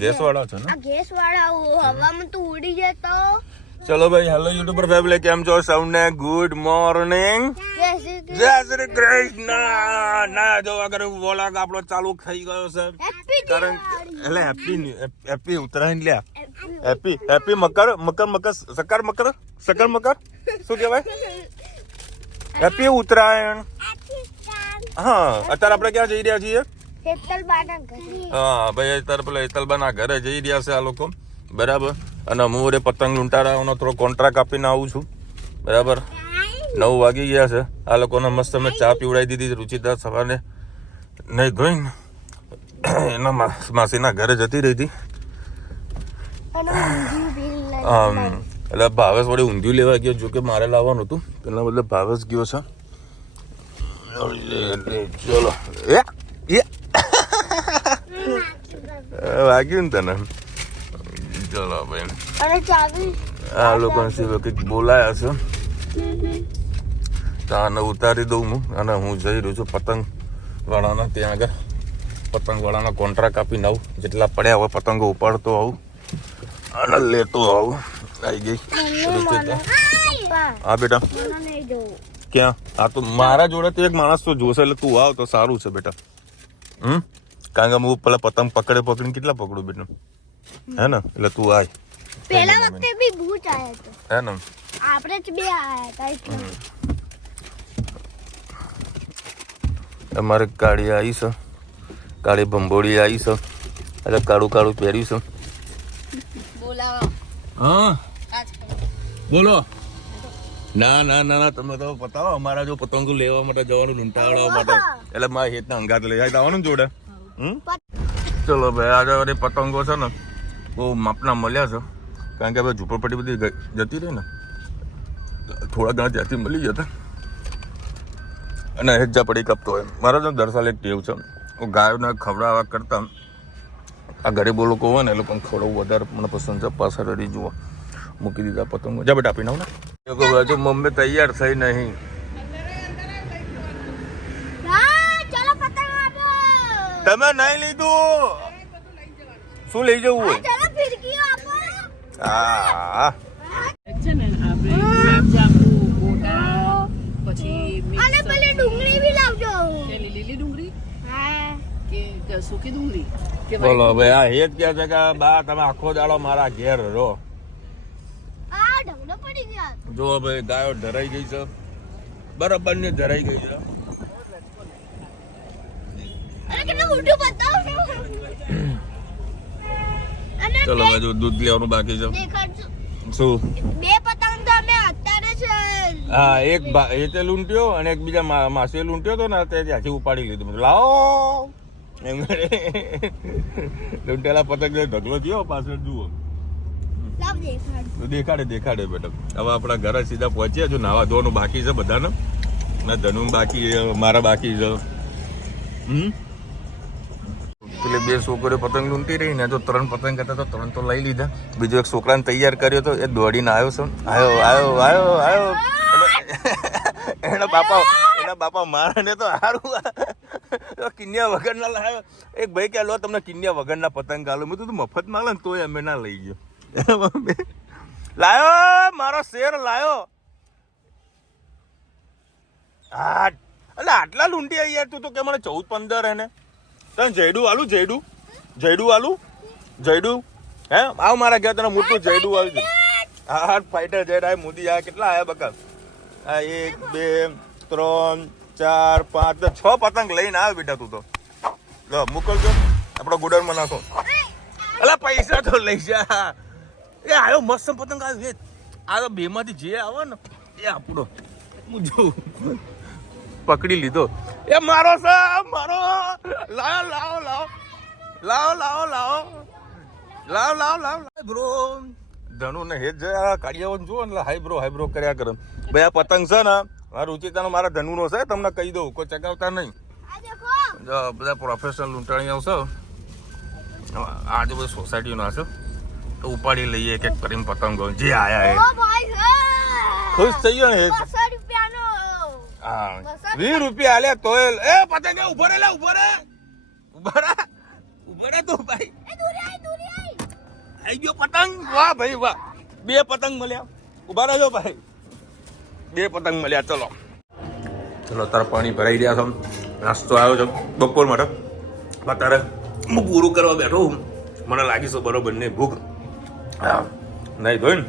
Gas વાળા છે ને? આ ગેસ વાળા હવામાં તો ઉડી જાય તો. ચલો ભાઈ, હેલો યુટ્યુબર ફેમિલી, કેમ છો સૌને? ગુડ મોર્નિંગ, જય શ્રી કૃષ્ણ. ના જો અગર વ્લોગ આપણો ચાલુ થઈ ગયો છે, કારણ એટલે હેપી ઉત્તરાયણ લ્યા, હેપી મકર શું કહેવાય? હેપી ઉત્તરાયણ. હા, અત્યારે આપણે ક્યાં જઈ રહ્યા છીએ? હા ભાઈ, અત્યારે પેલા હેતલબાના ઘરે જઈ રહ્યા છે આ લોકો, બરાબર. અને હું રે પતંગ લૂંટારાનો થોડો કોન્ટ્રાક્ટ આપીને આવું છું, બરાબર. 9 વાગી ગયા છે. આ લોકોને મસ્ત મેં ચા પીવડાવી દીધી. રુચિતા સવારે નહીં ધોઈને એના માસીના ઘરે જતી રહી હતી. એટલે ભાવેશ વડે ઊંધિયું લેવા ગયો, જોકે મારે લાવવાનું હતું, એના બદલે ભાવેશ ગયો છે. ચલો વાગ્યું ને તને? ચલો ભાઈ, આ લોકો કંઈક બોલાયા છે, તો આને ઉતારી દઉં હું. અને હું જઈ રહ્યો છું પતંગ વાળાના ત્યાં આગળ, પતંગ વાળાના કોન્ટ્રાક્ટ આપીને આવું. જેટલા પડ્યા હોય પતંગો ઉપાડતો આવું અને લેતો આવું. આવી ગઈ હા બેટા. ક્યાં? આ તો મારા જોડે તો એક માણસ તો જોશે, એટલે તું આવ તો સારું છે બેટા. કારણ કે હું પેલા પતંગ પકડીને કેટલા પકડું બેટા, હે ને? એટલે તું આય. પેલા વખતે બી ભૂત આયા તો, હે ને? આપણે જ બે આયા હતા. અમારે કાળી આવી છે, કાળી ભંભોળી આવી છે, એટલે કાળું પહેર્યું છે. બોલાવો. હા બોલો. ના ના ના ના, તમે તો બતાવો. અમારા જો પતંગો લેવા માટે જવાનું, લૂંટાડવા માટે, એટલે મારા હેતના અંગાત લઈ આવવાનું જોડે. ચલો ભાઈ, આજે બધી પતંગો છે ને બહુ માપના મળ્યા છે, કારણ કે હવે ઝૂંપડપટ્ટી બધી જતી રહી ને, થોડા ઘણા ત્યાંથી મળી જતા. અને હેજા પડી કપતો હોય. મારો તો દરસાલ એક ટેવ છે, હું ગાયોને ખવડાવવા કરતા આ ગરીબો લોકો હોય ને એ લોકોને ખવડાવવું વધારે મને પસંદ છે. પાછળ રેડી જુઓ મૂકી દીધા પતંગો. જા બેટા આપીને આવ ને. હજુ મમ્મી તૈયાર થઈ નહીં. તમે નહીં લીધું? શું લઈ જવું હોય? હા બોલો ભાઈ. આ હેત કે છે કે બા તમે આખો દાડો મારા ઘેર રહો. જો ભાઈ, ગાયો ધરાઈ ગઈ છે, બરાબર ને ધરાઈ ગઈ છે. ચલો ભાઈ, દૂધ લેવાનું બાકી છે. શું? બે પતંગ તો અમે અત્યારે છે. હા, એક એ તે લૂંટ્યો અને એક બીજા માસી લૂંટ્યો તો ને, તે ત્યાંથી ઉપાડી લીધું. લાવો એમ લૂંટેલા પતંગ ઢગલો થયો પાછળ જુઓ. દેખાડે બેટા. હવે આપણા ઘરે સીધા પહોંચ્યા. જો નાવા ધોવાનું બાકી છે બધાને, ના ધનું બાકી, મારા બાકી છે. એટલે 2 છોકરીઓ પતંગ લૂંટી રહી ને, જો 3 પતંગ હતા તો 3 તો લઈ લીધા. બીજો એક છોકરાને તૈયાર કર્યો તો, એ દોડીને આવ્યો છે. આવ્યો એના બાપા મારે ને તો સારું કિન્યા વગરના લાવ્યો. એક ભાઈ કે લો તમને કિન્યા વગરના પતંગ આલો. મેં તું મફત માં લે ને તોય અમે ના લઈ ગયો. લાયો મારો શેર લાયો. હા એટલે આટલા લૂંટી યાર તું તો કે મને 14-15 હે ને. તને જયડું આલું જયડું હે? આવ મારા ઘેર તને મોટું જયડું આવ્યું. હા ફાઈટર જેડ આ મોદી આ કેટલા આયા બકા? આ 1 2 3 4 5 6 પતંગ લઈને આવ બેટા તું તો. લો મોકલજો, આપણો ગુડરમાં નાખો. અલા પૈસા તો લઈ જા. એ આવ્યો મસ્ત પતંગ આવ્યો. આ તો 2 માંથી જે આવે ને એ આપણો. હું જોઉં પકડી લીધો. એ મારો છે, મારો. લાવ બ્રો. ધનુ ને હેજ કાઢ્યા જુઓ ને, હાઈ બ્રો કર્યા કરે. ભાઈ આ પતંગ છે ને મારા રુચિતાનો, મારા ધનુનો છે. તમને કહી દઉં, કોઈ ચગાવતા નહીં. બધા પ્રોફેશનલ લૂંટાણીઓ છે. આજે બધું સોસાયટીનો હશે તો ઉપાડી લઈએ એક કરીને પતંગો જે આયા. ખુશ થઈ ગયો ને? હા 20 રૂપિયા આલ્યા તોય. એ પતંગ ઉભો રે તો ભાઈ. આઈ ગયો પતંગ. વાહ ભાઈ વાહ, 2 પતંગ મળ્યા. ઉભા રહેજો ભાઈ, 2 પતંગ મળ્યા. ચલો ચલો, તાર પાણી ભરાઈ રહ્યા છે, નાસ્તો આવ્યો છે બપોર માટે. અત્યારે હું પૂરું કરવા બેઠો હું. મને લાગી છે બરોબર નહીં ભૂખ. નહીં ધોઈને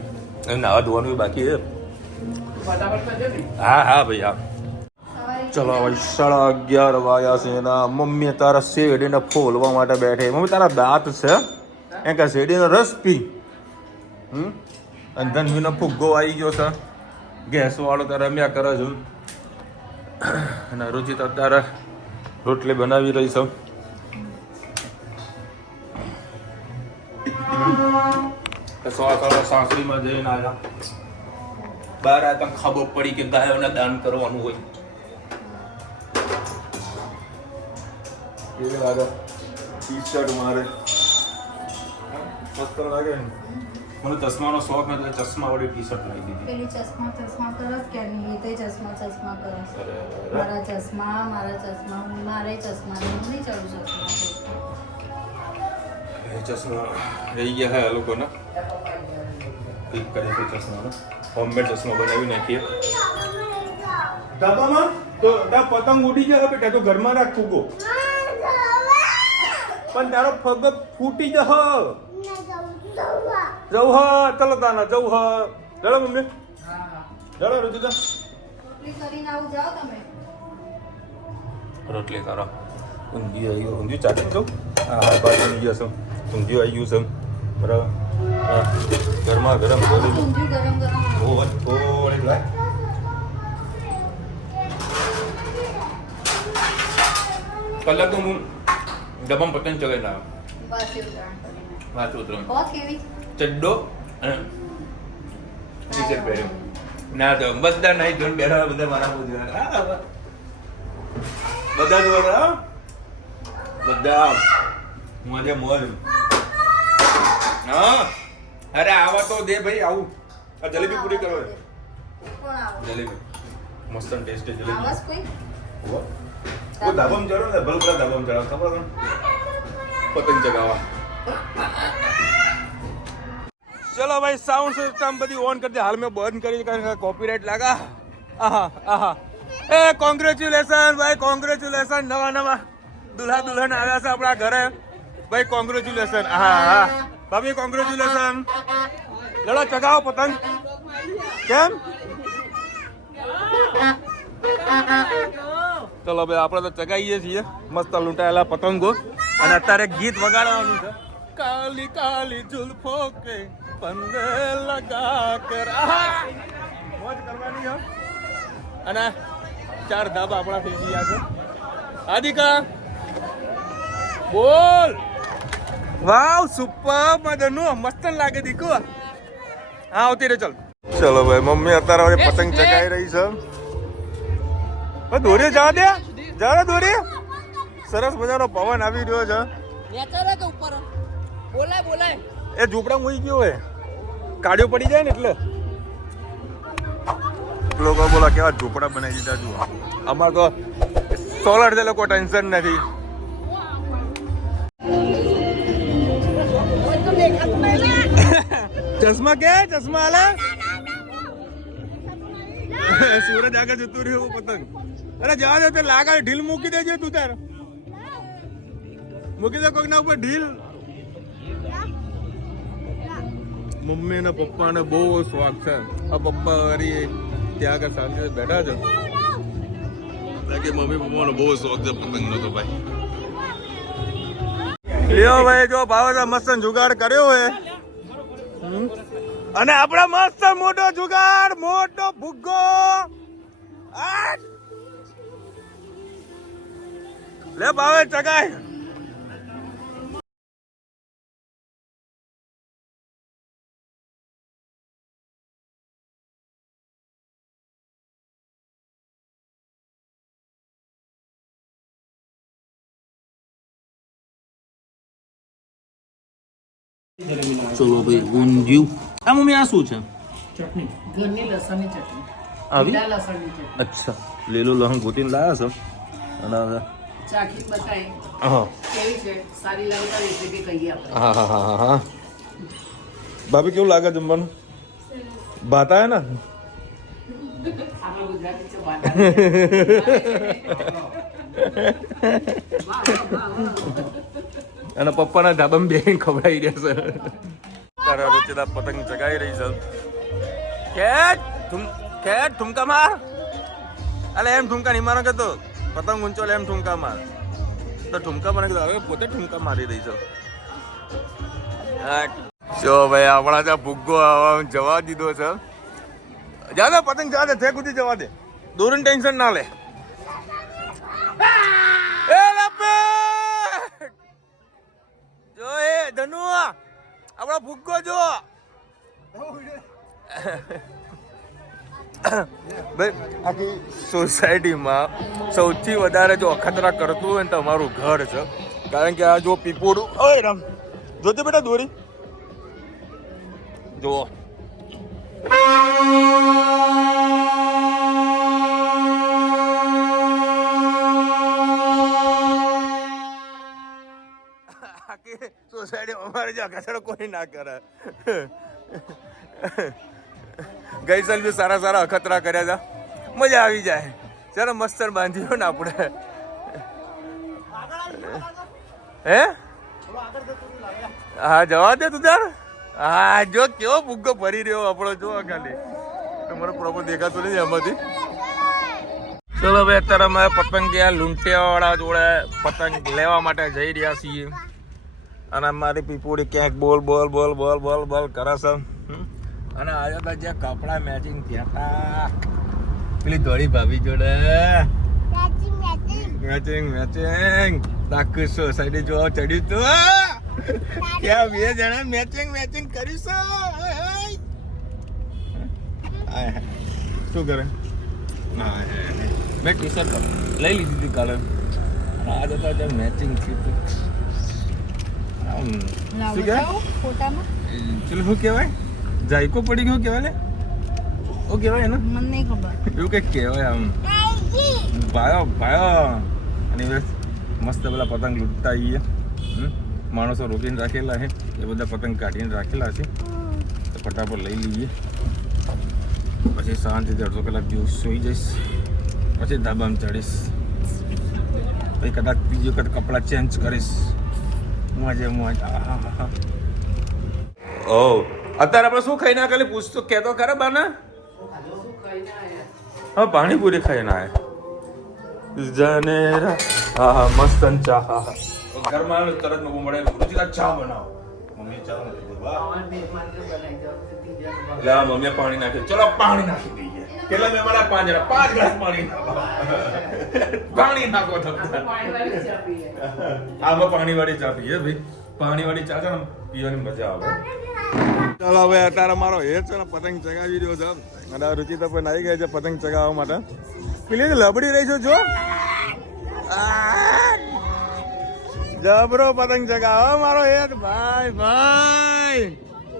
નાવા ધોવાનું બાકી છે. હા હા ભાઈ હા. ચલો ભાઈ 11:30 વાગ્યા છે એના. મમ્મી તારા શેરડીને ફોલવા માટે બેઠે. મમ્મી તારા દાંત છે એમ કે શેરડીનો રસ પી. અને ધનવીનો ફુગ્ગો આવી ગયો છે. ગેસ વાળો તારે રમ્યા કરે છે. અને રુચિ તો તારે રોટલી બનાવી રહી છે. સાસરીમાં જઈને આવ્યા. બહાર આ તને ખબર પડી કે ગાયોને દાન કરવાનું હોય. કેવી લાગે ટી-શર્ટ મારે? મસ્ત લાગે ને. મને ચશ્માનો શોખ નથી, ચશ્મા વાળી ટી-શર્ટ લાવી દીધી. પેલી ચશ્મા કરસ કે નહીં? તે ચશ્મા કરસ. મારા ચશ્મા મારે ચશ્મા નહીં ચાલુ ચશ્મા. એ ચશ્મા રહી ગયા હે આ લોકોને. એક કરી ચશ્માનો હોમમેડ ચશ્મા બનાવી નાખીએ. ધાબામાં તો તા પતંગ ઉડી જાય બેટા, તો ઘરમાં રાખ ફૂગો. પણ તારો પગ ફૂટી જહ. જવું હ, ચલો તાના જવું હ. ચલો મમ્મી, ચલો રુચિતા. રોટલી કરીને આવું જાઓ તમે. રોટલી કરો. ઊંધિયું આવી ગયું. ઊંધિયું ચાટી દઉં. હા બાજુ આવી ગયો છે. ઊંધિયું આવી ગયું છે બરાબર. હા ગરમા ગરમ બોલી ઊંધિયું ગરમ ગરમ. થોડીક લાય. કલાક તો હું ડબ્બામાં પતંગ ચગાવી ના બસ એવું જાણ કરીને. વાત ઉતરવાનું. બહુ કેવી ચડ્ડો અને ટી-શર્ટ પહેર્યું. ના તો બધા નહીં જોઈને બેઠા બધા મારા બધા જોવા બધા મોજે મોજ. હા અરે આવા તો દે ભાઈ. આવું આ જલેબી પૂરી કરો. કોણ આવો? જલેબી મસ્ત ટેસ્ટી જલેબી. આવાસ કોઈ? ઓ ધાબામાં ચડો ને, ભલભલા ધાબામાં ચડો. ખબર છે પતંગ ચગાવવા. ચલો ભાઈ સાઉન્ડ સિસ્ટમ બધી ઓન કરી દે. હાલ મેં બંધ કરી કારણ કે કોપીરાઇટ લાગા. આહા આહા. એ કોંગ્રેચ્યુલેશન ભાઈ, કોંગ્રેચ્યુલેશન. નવા દુલ્હા દુલ્હન આવ્યા છે આપણા ઘરે ભાઈ. કોંગ્રેચ્યુલેશન. હા હા ભાભી કોંગ્રેચ્યુલેશન. લડો ચગાવો પતંગ. કેમ? ચલો ભાઈ આપણે તો ચગાવીએ છીએ મસ્ત લૂંટાયેલા પતંગો. અને અત્યારે ગીત વગાડવાનું છે. કાલી કાલી જુલ્ફો કે પંદે લગા કર. મોજ કરવાની છે. અને 4 ધાબા આપણા થઈ ગયા છે. આદિકા બોલ. વાવ સુપર મજાનું મસ્ત લાગે દીકુ. હા આવતી રે. ચલ ચલો ભાઈ મમ્મી અત્યારે પતંગ ચગાવી રહી છે. દોરી જવા દે, જવા દોરી. સરસ મજાનો પવન આવી રહ્યો છે. એ ઝૂંપડા મૂકી ગયો હોય, કાઢ્યો પડી જાય ને એટલે. લોકો બોલા કેવા ઝૂંપડા બનાવી દીધા. જુઓ અમારે તો સોલર છે, લોકો ટેન્શન નથી. ચશ્મા કે ચશ્મા આલા સુરજ આગળ જતું રહ્યું પતંગ. અરે જવા દે, લાગે ઢીલ મૂકી દેજે તું. તાર મૂકી દે કોઈક ના ઉપર ઢીલ. મમ્મી ને પપ્પા ને બહુ શોખ છે. આ પપ્પા વળી ત્યાં આગળ શાંતિ બેઠા છે. લાગે મમ્મી પપ્પા નો બહુ શોખ છે પતંગ નો. તો ભાઈ લ્યો ભાઈ, જો ભાવે મસ્ત જુગાડ કર્યો હોય. અને આપડા મસ્ત મોટો જુગાડ, મોટો ભૂગો. લે ભાવે ચગાય. ચલો ભાઈ ઊંધિયું. આ મમ્મી આ શું છે? ચટણી, ઘરની લસણની ચટણી. આવી? લીલા લસણની ચટણી. અચ્છા, લીલું લસણ ગોતીને લાવ્યા છો. અને ચાખીને બતાય હા કેવી છે, સારી લાગે તો રેસીપી કહીએ આપણે. હા હા હા હા. ભાભી કેવું લાગે જમવાનું? ભાત આયા ને? અને પપ્પાના ધાબામાં બેહીને ખવડાવી રહ્યા છે. તારા રુચિલા પતંગ ચગાઈ રહી છે. ખેડ ઠુમકા માર. અલે એમ ઠુમકા નહીં મારો કે તો પતંગ ઊંચો લે એમ ઠુમકા માર. તો ઠુમકા મને કીધું હવે પોતે ઠુમકા મારી રહી છે. જો ભાઈ આપણા ત્યાં ભૂગ્ગો જવા દીધો છે. જા દે પતંગ જવા દે, થેક સુધી જવા દે, દોરીને ટેન્શન ના લે. એ લપેટ જો એ ધનુ આપણા ભૂગ્ગો જો. ભાઈ આખી સોસાયટીમાં સૌથી વધારે જો અખતરા કરતું હોય ને તો અમારું ઘર છે. કારણ કે આ જો પીપોડું ઓય રામ જોતે બેટા દોરી જો. સોસાયટી અમારે જો અખતરો કોઈ ના કરે. ગઈ સાલ બી સારા સારા અખતરા કર્યા હતા, મજા આવી જાય. ચાલો મસ્તર બાંધ્યો ને આપણે. હે હા જવા દે તું તાર. હા જો કેવો ભૂગ્ગો ભરી રહ્યો આપણો, જો ખાલી તમારો પ્રોપર દેખાતો નથી એમાંથી. ચલો ભાઈ અત્યારે અમે પતંગિયા લૂંટિયા વાળા જોડે પતંગ લેવા માટે જઈ રહ્યા છીએ. અને મારી પીપુડી ક્યાંક બોલ બોલ બોલ બોલ બોલ બોલ કરે છે. અને આજે તો જે કપડા મેચિંગ થયા હતા પેલી ધોળી ભાભી જોડે મેચિંગ મેચિંગ આખી સોસાયટી જોવા ચડ્યું તું. ત્યાં 2 જણા મેચિંગ મેચિંગ કરીશું. શું કરે? મેં ટી શર્ટ લઈ લીધી હતી કાલે. આજે તો જે મેચિંગ થયું શું કહેવાય? ચલો શું કહેવાય? જાયકો પડી ગયો કહેવાય ને? ઓ કહેવાય ને? મને નહીં ખબર. એવું કંઈક કહેવાય આમ. ભાયો ભાયો અને મસ્ત પેલા પતંગ લૂંટતા આવીએ. માણસો રોકીને રાખેલા છે, એ બધા પતંગ કાઢીને રાખેલા છે. તો ફટાફટ લઈ લઈએ. પછી શાંતિથી 1.5 કલાક જેવું સૂઈ જઈશ. પછી ધાબામાં ચડીશ. પછી કદાચ બીજી વખત કપડાં ચેન્જ કરીશ. મોજે મોજ. ઓ અત્યારે આપણે શું ખાઈને ખાલી પૂછતો કહેતો ખરા બાના? હા પાણીપુરી ખાઈને આયા. જનેરા હા મસ્ત ચા. હા ઘરમાં તરત નવું મળે. રુચિતા ચા બનાવો. મમ્મી ચા નથી લા મમ્મીએ પાણી નાખ્યું. ચલો પાણી નાખી દઈએ. કેટલા મહેમાન? 5 જણા. 5 ગ્લાસ પાણી પાણી નાખો તમે. આમાં પાણી વાળી ચા પીએ ભાઈ. પાણી વાળી ચા છે ને પીવાની મજા આવે. ચાલો હવે અત્યારે મારો હેર છે ને પતંગ ચગાવી રહ્યો છે. અને રુચિતા પણ આવી ગઈ છે પતંગ ચગાવવા માટે. પેલી લબડી રહી છે જો જબરો પતંગ ચગાવો મારો હેર ભાઈ ભાઈ.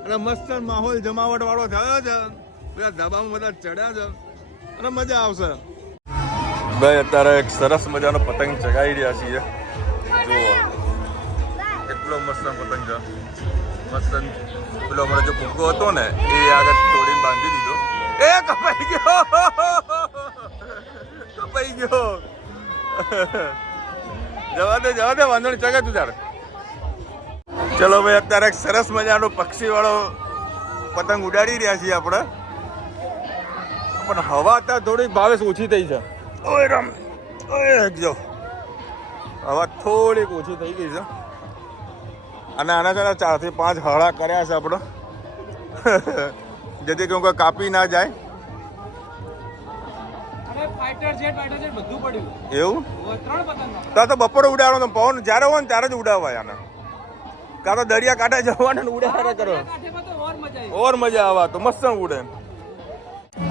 અને મસ્ત માહોલ જમાવટ વાળો થયો છે. બધા ધાબામાં બધા ચડ્યા છે અને મજા આવશે. ભાઈ અત્યારે એક સરસ મજાનો પતંગ ચગાવી રહ્યા છીએ. જુઓ એટલો મસ્ત પતંગ છે. મસ્ત પેલો અમારો જે ભૂકો હતો ને એ આગળ તોડીને બાંધી દીધો. એ કપાઈ ગયો કપાઈ ગયો. જવા દે વાંધો નહીં ચગા તું તાર. ચલો ભાઈ અત્યારે એક સરસ મજાનો પક્ષી વાળો પતંગ ઉડાડી રહ્યા છીએ આપણે. પણ હવા અત્યારે થોડી ભાવેશ ઓછી થઈ છે. ઓય રામ ઓય જો હવા થોડીક ઓછી થઈ ગઈ છે. અને આના છે 4 થી 5 હળા કર્યા છે આપણે જેથી કોઈ કાપી ના જાય. એવું તો બપોરે ઉડાડવાનો પવન જ્યારે હોય ને ત્યારે જ ઉડાવાય. આને કાં તો દરિયા કાંઠે જવાના ઉડાડ્યા કરો ઓર મજા આવે. તો મસ્ત ઉડે.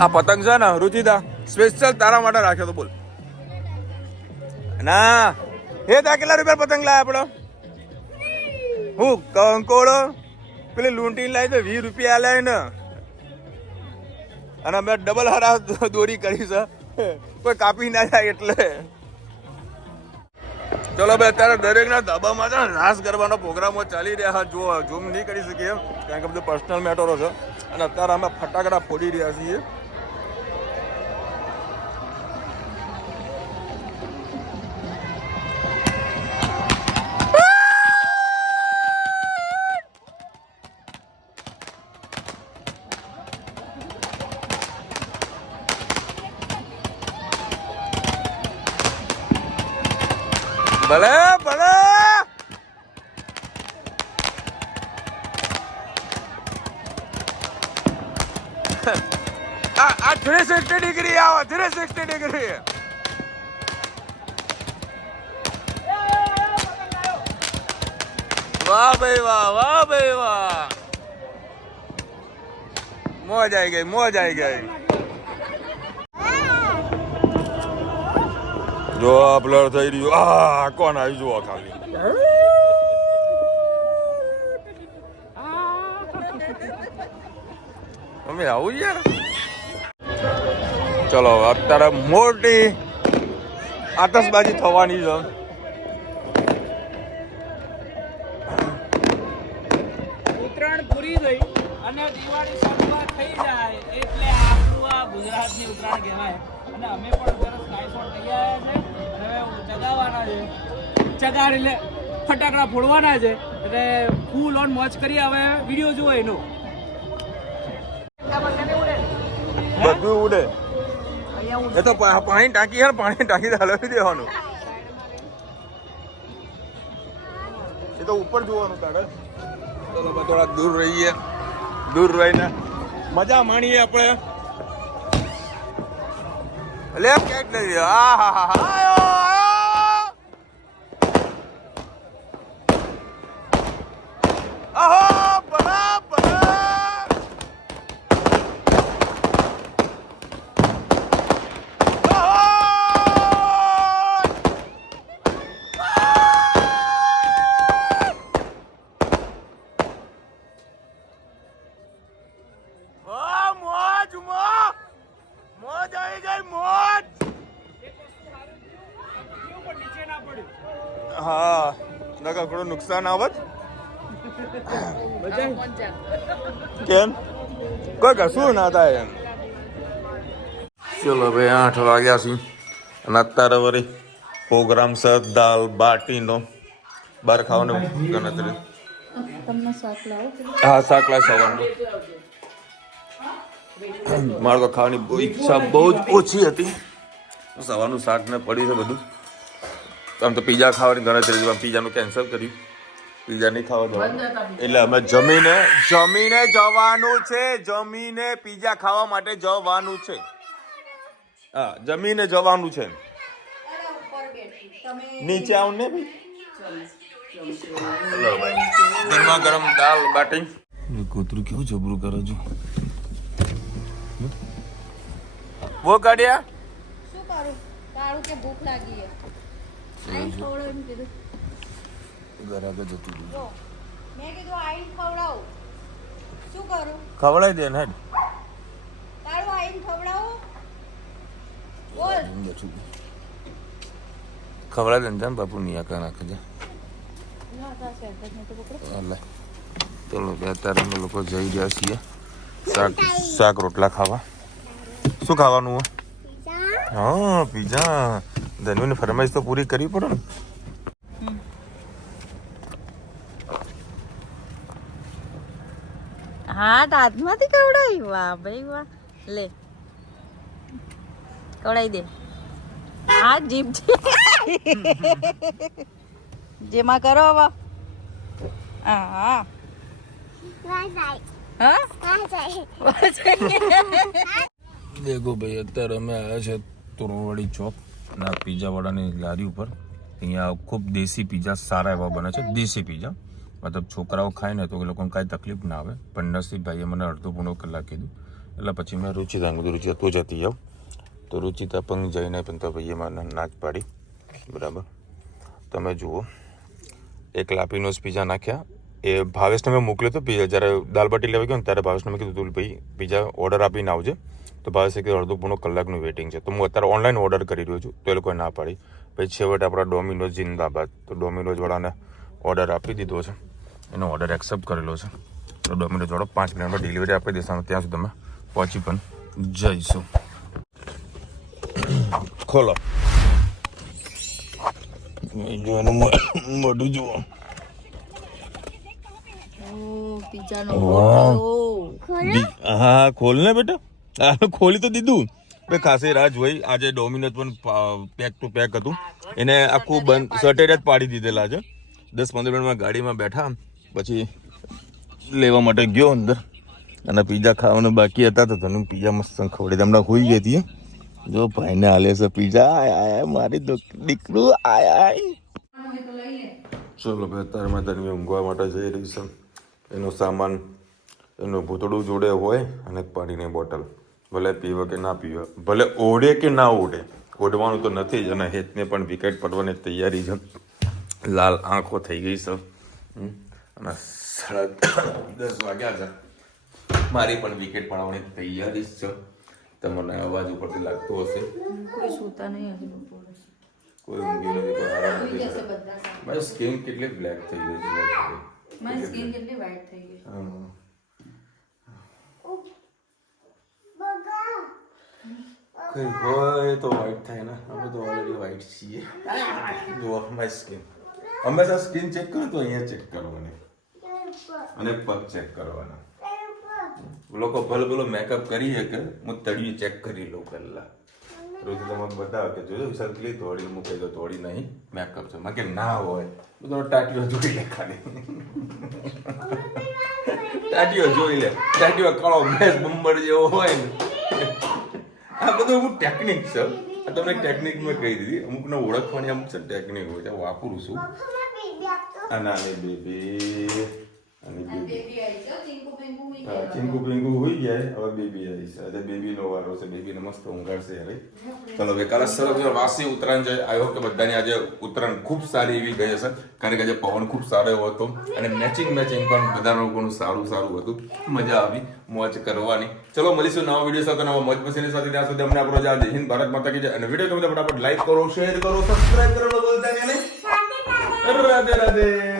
આ પતંગ છે ને રુચિતા સ્પેશિયલ તારા માટે રાખ્યો તો બોલ ના. એ ત્યાં કેટલા રૂપિયા પતંગ લાયા આપડે? હું કંકોડો પેલી લૂંટી લાવી તો 20 રૂપિયા લાય ને. અને અમે ડબલ હારા દોરી કરી છે કોઈ કાપી ના જાય એટલે. ચલો ભાઈ અત્યારે દરેકના ધાબામાં છે ને નાશ કરવાનો પ્રોગ્રામો ચાલી રહ્યા છે. જો ઝૂમ નહીં કરી શકીએ કારણ કે બધું પર્સનલ મેટરો છે અને અત્યારે અમે ફટાકડા ફોડી રહ્યા છીએ. ભલે ભલે આ 360 ડિગ્રી આવે 360 ડિગ્રી. વાહ ભાઈ વાહ વાહ ભાઈ વાહ. મોજ આવી ગઈ મોજ આવી ગઈ. જો આ બ્લર થઈ રહ્યું. આ કોણ આવી જુઓ ખાલી. અમે આવું યાર. ચલો અત્યારે મોટી આતશબાજી થવાની છે. ઉત્તરાયણ પૂરી થઈ અને દિવાળી શરૂઆત થઈ જાય એટલે આપણું આ ગુજરાતની ઉત્તરાયણ કહેવાય. અને અમે પણ અત્યારે સ્કાય શોટ લઈ આવ્યા છે અને ચગાવવાના છે. ચગાડ એટલે ફટાકડા ફોડવાના છે એટલે ફૂલ ઓન મોજ કરી. હવે વિડીયો જુઓ એનો. બધું ઉડે. એ તો પાણી ટાંકી છે પાણી ટાંકી હલાવી દેવાનું. એ તો ઉપર જોવાનું તારે. ચલો થોડા દૂર રહીએ. દૂર રહીને મજા માણીએ આપણે. લે કેટ લઈ આ હા હા હા આહો બરા બરા. હા નકા થોડું નુકસાન આવત. કેમ કોઈ કશું ના થાય એમ. ચલો ભાઈ 8 વાગ્યા છે અને અત્યારે વળી પ્રોગ્રામ છે દાલ બાટીનો. બહાર ખાવાનું ગણતરી. તમને શાક લાવો. હા શાક લાવ સવારનું. મારે તો ખાવાની ઈચ્છા બહુ જ ઓછી હતી. સવારનું શાક ને પડ્યું છે બધું. આમ તો પીઝા ખાવાની ગણતરી. પીઝાનું કેન્સલ કર્યું. પીઝા નહીં ખાવા જવાનું એટલે અમે જમીને જવાનું છે. જમીને પીઝા ખાવા માટે જવાનું છે. હા જમીને જવાનું છે. નીચે આવું ને ભાઈ. ગરમા ગરમ દાલ બાટી. કૂતરું કેવું જબરું કરે છે. વો કાઢ્યા. શું કરું? તારું કે ભૂખ લાગી છે. આઈને ખવડાવ એમ કીધું. ઘરાક જ હતું. જો મેં કીધું આઈને ખવડાવ. શું કરું? ખવડાવી દે ને. તારું આઈને ખવડાવું. બોલ. ખવડાવી દે ને જામ બાપુ નિયા નાખે છે. ના તા છે તો પકડો. ચાલો અત્યારે અમે લોકો જઈ રહ્યા છીએ શાક રોટલા ખાવા. શું ખાવાનું હોય? હા પીઝા. ધનુની ફરમાઈશ તો પૂરી કરવી પડે ને. હા હાથમાંથી કવડાવી. વાહ ભાઈ વાહ. લે કવડાવી દે. હા જીપ જેમાં કરો હવે. હા હા દેખો ભાઈ અત્યારે અમે આવ્યા છે તોરણવાડી ચોક ના પીઝા વાળાની લારી ઉપર. અહીંયા ખૂબ દેશી પીઝા સારા એવા બને છે. દેશી પીઝા મતલબ છોકરાઓ ખાય ને તો એ લોકોને કાંઈ તકલીફ ના આવે. પણ નસીબભાઈએ મને અડધો પોણો કલાક કીધું એટલે પછી મેં રુચિતા કીધું રુચિતા તું જતી જાઉં. તો રુચિતા પણ જઈને પણ તો ભાઈએ મને ના જ પાડી. બરાબર તમે જુઓ. એક લાપીનોસ પીઝા નાખ્યા. એ ભાવેશને મેં મોકલ્યો હતો પીઝા. જ્યારે દાલબાટી લેવા ગયો ને ત્યારે ભાવેશને મેં કીધું તું ભાઈ પીઝા ઓર્ડર આપીને આવજે. તો ભાવેશે કીધું અડધો પોણો કલાકનું વેઇટિંગ છે. તો હું અત્યારે ઓનલાઈન ઓર્ડર કરી રહ્યો છું તો એ લોકોએ ના પાડી. પછી છેવટે આપણા ડોમિનોઝ જિંદાબાદ. તો ડોમિનોઝવાળાને ઓર્ડર આપી દીધો છે, એનો ઓર્ડર એક્સેપ્ટ કરેલો છે. તો ડોમિનોઝવાળો 5 મિનિટમાં ડિલિવરી આપી દેશે અને ત્યાં સુધી તમે પહોંચી પણ જઈશું. ખોલો જો એનું મોઢું જુઓ. પિઝાનો વાહ. બોટલો. હા ખોલ ને બેટા. હા ખોલી તો દીધું. બે ખાસી રાહ જોઈ. આજે ડોમિનોઝ પણ પેક ટુ પેક હતું, એને આખું બંધ સટેજ જ પાડી દીધેલા છે. 10-15 મિનિટમાં ગાડીમાં બેઠા, પછી લેવા માટે ગયો અંદર અને પીઝા ખાવાનું બાકી હતા તો તને પીઝા મસ્ત ખવડે હમણાં હોઈ ગઈ હતી. જો ભાઈને હાલે છે પીઝા. આય મારી દીકરું આય. ચલો ભાઈ અત્યારમાં તને ઊંઘવા માટે જઈ રહી છે. એનો સામાન, એનું ભૂતળું જોડે હોય અને પાણીની બોટલ, ભલે પીવે કે ના પીવે, ભલે ઓઢે કે ના ઓઢે, ઓઢવાનું તો નથી જ. અને હેતને પણ વિકેટ પડવાની તૈયારી છે. લાલ આંખો થઈ ગઈ છે અને 10:30 વાગ્યા છે. મારી પણ વિકેટ પડવાની તૈયારી છે. તમને અવાજ ઉપરથી લાગતો હશે. કોઈ સૂતા નહીં હજુ બપોરે. કોઈ ઊંઘી નથી, કોઈ આરામ સુઈ નથી. જશે બધા સાથે. મારી સ્કિન કેટલી બ્લેક થઈ ગઈ છે. મારી સ્કિન કેટલી વ્હાઈટ થઈ ગઈ છે. કઈ હોય તો વ્હાઈટ થાય ને. અમે તો ઓલરેડી વ્હાઈટ છીએ. જુઓ મારી સ્કિન. હંમેશા સ્કિન ચેક કરો તો અહીંયા ચેક કરવાની અને પગ ચેક કરવાના. લોકો ભલે ભલો મેકઅપ કરીએ કે હું તળિયું ચેક કરી લઉં પહેલા. રોજ તમે બતાવો કે જોજો વિશાલ કેટલી થોડી મૂકે તો થોડી નહીં મેકઅપ છે. માં કે ના હોય તો તમે ટાટીઓ જોઈ લે ખાલી. ટાટીઓ જોઈ લે. ટાટીઓ કાળો મેસ બંબર જેવો હોય ને. આ બધું અમુક ટેકનિક છે. આ તમને ટેકનિક મેં કહી દીધી. અમુકને ઓળખવાની અમુક છે ટેકનિક હોય છે, વાપરું છું. આ નાની બેબી અને બેબી ચીંકુ પિંકુ હોઈ ગયા. હવે બેબી આવી છે. આજે બેબીનો વારો છે. બેબીને મસ્ત ઊંઘાડશે હવે. ચલો ભાઈ કાલે સરસ વાસી ઉત્તરાયણ છે. આઈ હોપ કે બધાની આજે ઉત્તરાયણ ખૂબ સારી એવી ગઈ હશે, કારણ કે આજે પવન ખૂબ સારો એવો હતો અને મેચિંગ પણ બધા લોકોનું સારું હતું. મજા આવી મોજ કરવાની. ચલો મળીશું નવા વિડીયો સાથે, નવા મોજ મસ્તીની સાથે. ત્યાં સુધી અમને આપણો જય હિન્દ, ભારત માતા કી જય. અને વિડીયો ગમે તો ફટાફટ લાઈક કરો, શેર કરો, સબસ્ક્રાઇબ કરો, બોલતા નહીં. રાધે રાધે.